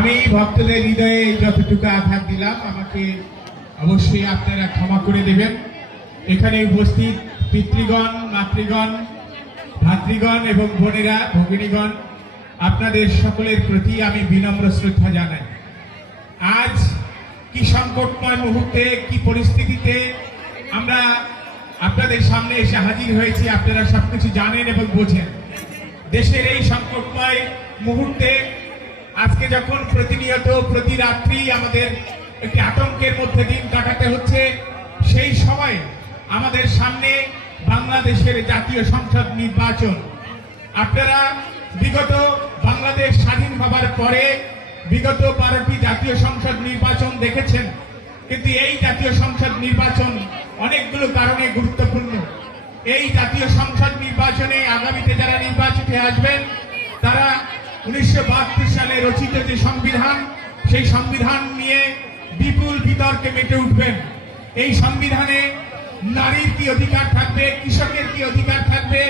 আমি ভক্তদের হৃদয়ে যতটুকু আঘাত দিলাম আমাকে অবশ্যই আপনারা ক্ষমা করে দেবেন। এখানে উপস্থিত পিতৃগণ, মাতৃগণ, ভাতৃগণ এবং বোনেরা, ভগিনীগণ, আপনাদের সকলের প্রতি আমি বিনম্র শ্রদ্ধা জানাই। আজ কি সংকটময় মুহূর্তে, কি পরিস্থিতিতে আমরা আপনাদের সামনে এসে হাজির হয়েছি আপনারা সবকিছু জানেন এবং বোঝেন। দেশের এই সংকটময় মুহূর্তে আজকে যখন প্রতিনিয়ত প্রতি রাত্রি আমাদের একটি আতঙ্কের মধ্যে দিন কাটাতে হচ্ছে, সেই সময় আমাদের সামনে বাংলাদেশের জাতীয় সংসদ নির্বাচন। আপনারা বিগত বাংলাদেশ স্বাধীন হবার পরে বিগত 12টি জাতীয় সংসদ নির্বাচন দেখেছেন, কিন্তু এই জাতীয় সংসদ নির্বাচন অনেকগুলো কারণে গুরুত্বপূর্ণ। এই জাতীয় সংসদ নির্বাচনে আগামীতে যারা নির্বাচিত আসবেন তারা 1972 সালে রচিত যে সংবিধান, সেই সংবিধান নিয়ে বিপুল বিতর্কে মেতে উঠবেন। এই সংবিধানে নারীর কি অধিকার থাকবে, কৃষকের কি অধিকার থাকবে,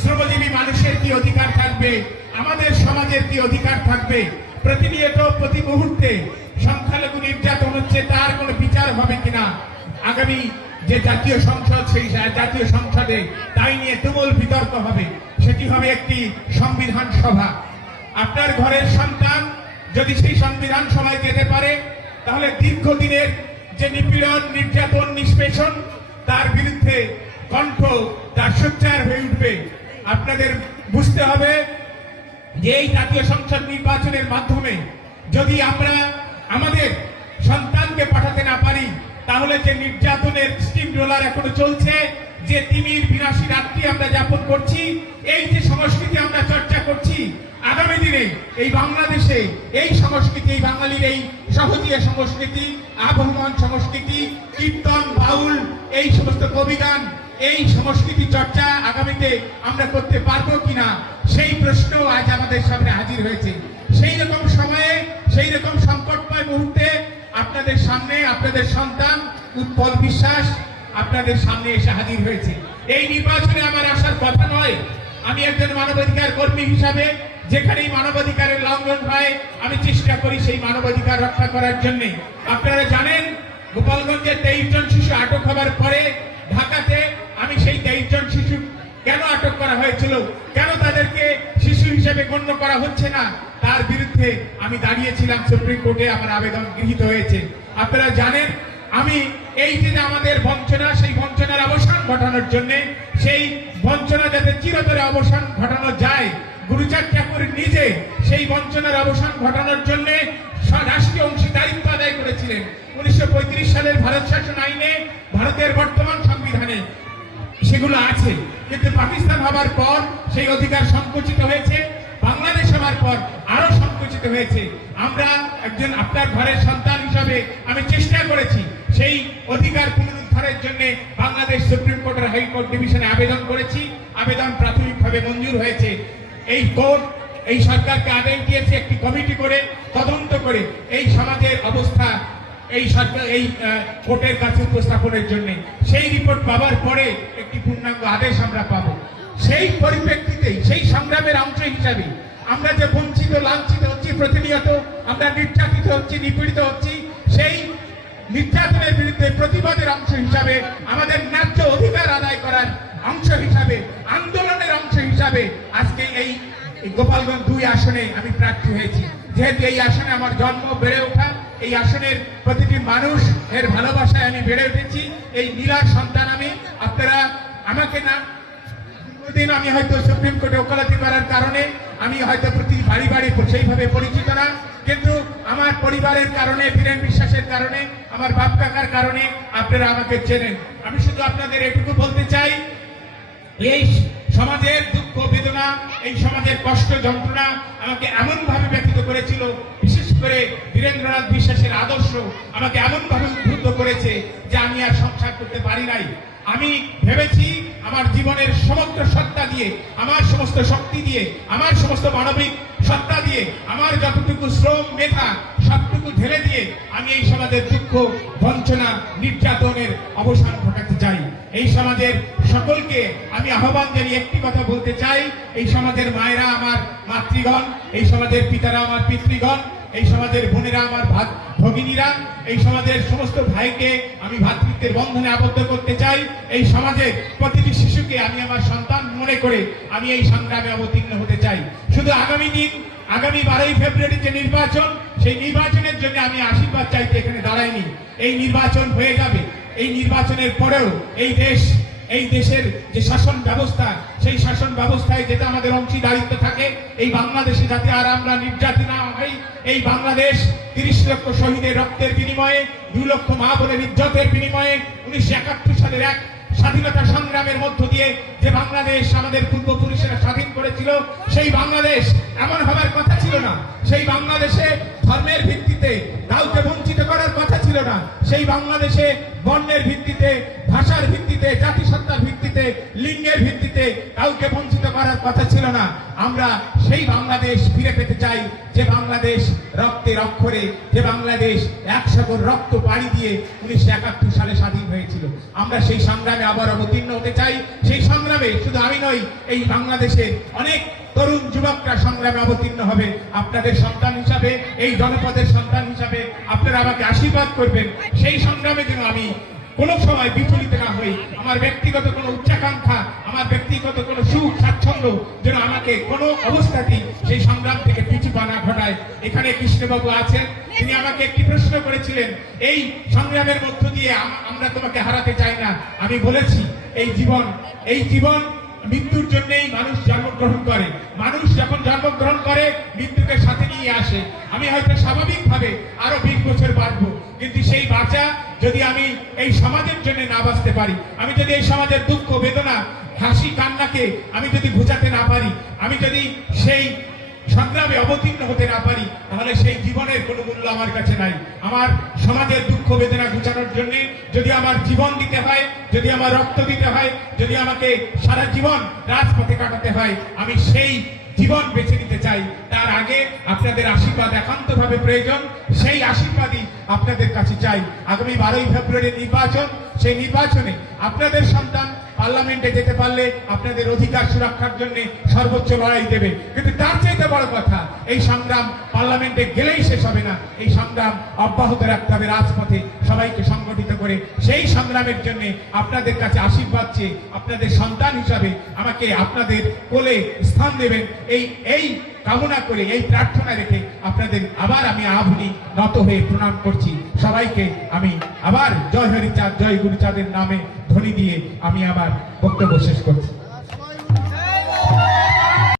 শ্রমজীবী মানুষের কি অধিকার থাকবে, আমাদের সমাজের কি অধিকার থাকবে। প্রতিনিয়ত প্রতি মুহূর্তে সংখ্যালঘু নির্যাতন হচ্ছে, তার কোনো বিচার হবে কিনা। আগামী যে জাতীয় সংসদ, সেই জাতীয় সংসদে তাই নিয়ে তুমুল বিতর্ক হবে। সেটি হবে একটি সংবিধান সভা। আপনার ঘরের সন্তান যদি সেই সংবিধান সভায় যেতে পারে, তাহলে দীর্ঘদিনের যে নিপীড়ন, নির্যাতন, নিষ্পেষণ, তার বিরুদ্ধে কণ্ঠ তার সোচ্চার হয়ে উঠবে। আপনাদের বুঝতে হবে যে এই জাতীয় সংসদ নির্বাচনের মাধ্যমে যদি আমরা আমাদের সন্তানকে পাঠাতে না পারি, তাহলে যে নির্যাতনের স্টিম রোলার এখনো চলছে, যে তিমির বিনাশী রাত্রি আমরা যাপন করছি, এই যে সংস্কৃতি আমরা চর্চা করছি, আগামী দিনে এই বাংলাদেশে এই সংস্কৃতি, এই বাঙালির এই সহজীয় সংস্কৃতি, আবহমান সংস্কৃতি, কীর্তন, বাউল, এই সমস্ত কবিগান, এই সংস্কৃতি চর্চা আগামীতে আমরা করতে পারবো কিনা, সেই প্রশ্ন আজ আমাদের সামনে হাজির হয়েছে। সেই রকম সময়ে, সেই রকম সংকটময় মুহূর্তে আপনাদের সামনে আপনাদের সন্তান উৎপল বিশ্বাস আপনাদের সামনে এসে হাজির হয়েছে। এই নির্বাচনে আমার আসার কথা নয়। আমি একজন মানবাধিকার কর্মী হিসাবে যেখানেই মানবাধিকারের লঙ্ঘন হয়, আমি চেষ্টা করি সেই মানবাধিকার রক্ষা করার জন্য। আপনারা জানেন, গোপালগঞ্জের 23 জন শিশু আটক হবার পরে ঢাকাতে আমি সেই 23 জন শিশু কেন আটক করা হয়েছিল, কেন তাদেরকে শিশু হিসেবে গণ্য করা হচ্ছে না, তার বিরুদ্ধে আমি দাঁড়িয়েছিলাম। সুপ্রিম কোর্টে আমার আবেদন গৃহীত হয়েছে। আপনারা জানেন, আমি এই যে আমাদের বঞ্চনা, সেই বঞ্চনার অবসান ঘটানোর জন্য, সেই বঞ্চনা যাতে চিরতরে অবসান ঘটানো যায়, গুরুচাঁদ ঠাকুর নিজে সেই বঞ্চনার অবসান ঘটানোর জন্য রাষ্ট্রীয় অংশীদারিত্ব আদায় করেছিলেন। 1935 সালের ভারত শাসন আইনে, ভারতের বর্তমান সংবিধানে সেগুলো আছে, কিন্তু পাকিস্তান হবার পর সেই অধিকার সংকুচিত হয়েছে, বাংলাদেশ হবার পর আরো সংকুচিত হয়েছে। আমরা একজন আপনার ঘরের সন্তান হিসাবে আমি চেষ্টা করেছি সেই অধিকার পুনরুদ্ধারের জন্য বাংলাদেশ সুপ্রিম কোর্টের হাইকোর্ট ডিভিশনে আবেদন করেছি। আবেদন প্রাথমিকভাবে মঞ্জুর হয়েছে। এই কোর্ট এই সরকারকে আদেশ দিয়েছে একটি কমিটি করে তদন্ত করে এই সমাজের অবস্থা এই সরকার এই কোর্টের কাছে উপস্থাপনের জন্য। সেই রিপোর্ট পাওয়ার পরে একটি পূর্ণাঙ্গ আদেশ আমরা পাবো। সেই পরিপ্রেক্ষিতে সেই সংগ্রামের অংশ হিসাবে আমরা যে বঞ্চিত, লাঞ্ছিত হচ্ছি, প্রতিনিয়ত আমরা নির্যাতিত হচ্ছি, নিপীড়িত হচ্ছি, সেই নির্যাতনের বিরুদ্ধে প্রতিবাদের অংশ হিসাবে, আমাদের ন্যায্য অধিকার আদায় করার অংশ হিসাবে, আন্দোলনের অংশ হিসাবে আজকে এই গোপালগঞ্জ 2 আসনে আমি প্রার্থী হয়েছি। যেহেতু এই আসনে আমার জন্ম, বেড়ে ওঠা, এই আসনের প্রতিটি মানুষ এর ভালোবাসায় আমি বেড়ে উঠেছি, এই নীলার সন্তান আমি। আপনারা আমাকে না দিন আমি হয়তো সুপ্রিম কোর্টে ওকালতি করার কারণে আমি হয়তো প্রতি বাড়ি বাড়ি সেইভাবে পরিচিত না, কিন্তু আমার পরিবারের কারণে, বীরেন বিশ্বাসের কারণে, আমার বাপ কাকার কারণে আপনারা আমাকে চেনেন। আমি শুধু আপনাদের এটুকু বলতে চাই, এই সমাজের দুঃখ বেদনা, এই সমাজের কষ্ট যন্ত্রণা আমাকে এমন ভাবে ব্যথিত করেছিল, বিশেষ করে বীরেন্দ্রনাথ বিশ্বাসের আদর্শ আমাকে এমন ভাবে উদ্বুদ্ধ করেছে যে আমি আর সংসার করতে পারি নাই। আমি ভেবেছি আমার জীবনের সমগ্র সত্তা দিয়ে, আমার সমস্ত শক্তি দিয়ে, আমার সমস্ত মানবিক সত্তা দিয়ে, আমার যতটুকু শ্রম, মেধা সবটুকু ঢেলে দিয়ে আমি এই সমাজের দুঃখ, বঞ্চনা, নির্যাতনের অবসান ঘটাতে চাই। এই সমাজের সকলকে আমি আহ্বান জানিয়ে একটি কথা বলতে চাই, এই সমাজের মায়েরা আমার মাতৃগণ, এই সমাজের পিতারা আমার পিতৃগণ, এই সমাজের বোনেরা, আমার ভগিনীরা, এই সমাজের সমস্ত ভাইকে আমি ভ্রাতৃত্বের বন্ধনে আবদ্ধ করতে চাই। এই সমাজের প্রতিটি শিশুকে আমি আমার সন্তান মনে করে আমি এই সংগ্রামে অবতীর্ণ হতে চাই। শুধু আগামী 12ই ফেব্রুয়ারি যে নির্বাচন, সেই নির্বাচনের জন্য আমি আশীর্বাদ চাইতে এখানে দাঁড়াইনি। এই নির্বাচন হয়ে যাবে। এই নির্বাচনের পরেও এই দেশের যে শাসন ব্যবস্থা, সেই শাসন ব্যবস্থায় যেটা আমাদের অংশীদারিত্ব থাকে, এই বাংলাদেশে যাতে আর আমরা নির্যাতিত না হই, এই বাংলাদেশ 30 লক্ষ শহীদের রক্তের বিনিময়ে, 2 লক্ষ মা বোনের ইজ্জতের বিনিময়ে 1971 সালের এক স্বাধীনতা সংগ্রামের মধ্য দিয়ে যে বাংলাদেশ আমাদের পূর্বপুরুষেরা স্বাধীন করেছিল, সেই বাংলাদেশ এমন হবার কথা ছিল না। সেই বাংলাদেশে ধর্মের ভিত্তিতে কাউকে বঞ্চিত করার কথা ছিল না। সেই বাংলাদেশে বর্ণের ভিত্তিতে, ভাষার ভিত্তিতে, জাতিসত্তার ভিত্তিতে, লিঙ্গের ভিত্তিতে কাউকে বঞ্চিত করার কথা ছিল না। আমরা সেই বাংলাদেশ ফিরে পেতে চাই, যে বাংলাদেশ রক্তের অক্ষরে, যে বাংলাদেশ 1 সাগর রক্ত পাড়ি দিয়ে 1971 সালে স্বাধীন হয়েছিল। আমরা সেই সংগ্রামে আবার অবতীর্ণ হতে চাই। সেই সংগ্রামে শুধু আমি নই, এই বাংলাদেশে অনেক তরুণ যুবকরা সংগ্রামে অবতীর্ণ হবে। আপনাদের সন্তান হিসাবে, এই জনপদের সন্তান হিসাবে আপনারা আমাকে আশীর্বাদ করবেন। সেই সংগ্রামে যেন আমি কোনো সময় বিচলিত না হই। আমার ব্যক্তিগত কোনো উচ্চাকাঙ্ক্ষা, আমার ব্যক্তিগত কোনো সুখ স্বাচ্ছন্দ্য যেন আমাকে কোনো অবস্থাতেই সেই সংগ্রাম থেকে পিছু পা না ঘটায়। এখানে কৃষ্ণবাবু আছেন, তিনি আমাকে একটি প্রশ্ন করেছিলেন, এই সংগ্রামের মধ্য দিয়ে আমরা তোমাকে হারাতে চাই না। আমি বলেছি, এই জীবন মৃত্যুর জন্যই মানুষ জন্মগ্রহণ করে। মানুষ যখন জন্মগ্রহণ করে, মৃত্যুকে সাথে নিয়ে আসে। আমি হয়তো স্বাভাবিকভাবে আরো 20 বছর বাঁচবো, কিন্তু সেই বাঁচা যদি আমি এই সমাজের জন্য না বাঁচতে পারি, আমি যদি এই সমাজের দুঃখ বেদনা, হাসি কান্নাকে আমি যদি বুঝাতে না পারি, আমি যদি সেই সংগ্রামে অবতীর্ণ হতে না পারি, তাহলে সেই জীবনের কোনো মূল্য আমার কাছে নাই। আমার সমাজের দুঃখ বেদনা ঘুচানোর জন্য যদি আমার জীবন দিতে হয়, যদি আমার রক্ত দিতে হয়, যদি আমাকে সারা জীবন রাজপথে কাটাতে হয়, আমি সেই জীবন বেছে নিতে চাই। তার আগে আপনাদের আশীর্বাদ একান্তভাবে প্রয়োজন। সেই আশীর্বাদই আপনাদের কাছে চাই। আগামী 12ই ফেব্রুয়ারি নির্বাচন, সেই নির্বাচনে আপনাদের সন্তান পার্লামেন্টে যেতে পারলে আপনাদের অধিকার সুরক্ষার জন্য সর্বোচ্চ লড়াই দেবে। কিন্তু তার চাইতে বড় কথা, এই সংগ্রাম পার্লামেন্টে গেলেই শেষ হবে না। এই সংগ্রাম অব্যাহত রাখতে হবে রাজপথে, সবাইকে সংগঠিত করে। সেই সংগ্রামের জন্য আপনাদের কাছে আশীর্বাদ চেয়ে, আপনাদের সন্তান হিসাবে আমাকে আপনাদের কোলে স্থান দেবেন, এই কামনা করে, এই প্রার্থনা রেখে আপনাদের আবার আমি আভূমি নত হয়ে প্রণাম করছি। সবাইকে আমি আবার জয় হরিচাঁদ, জয় গুরুচাঁদের নামে ধ্বনি দিয়ে আমি আমার বক্তব্য শেষ করছি।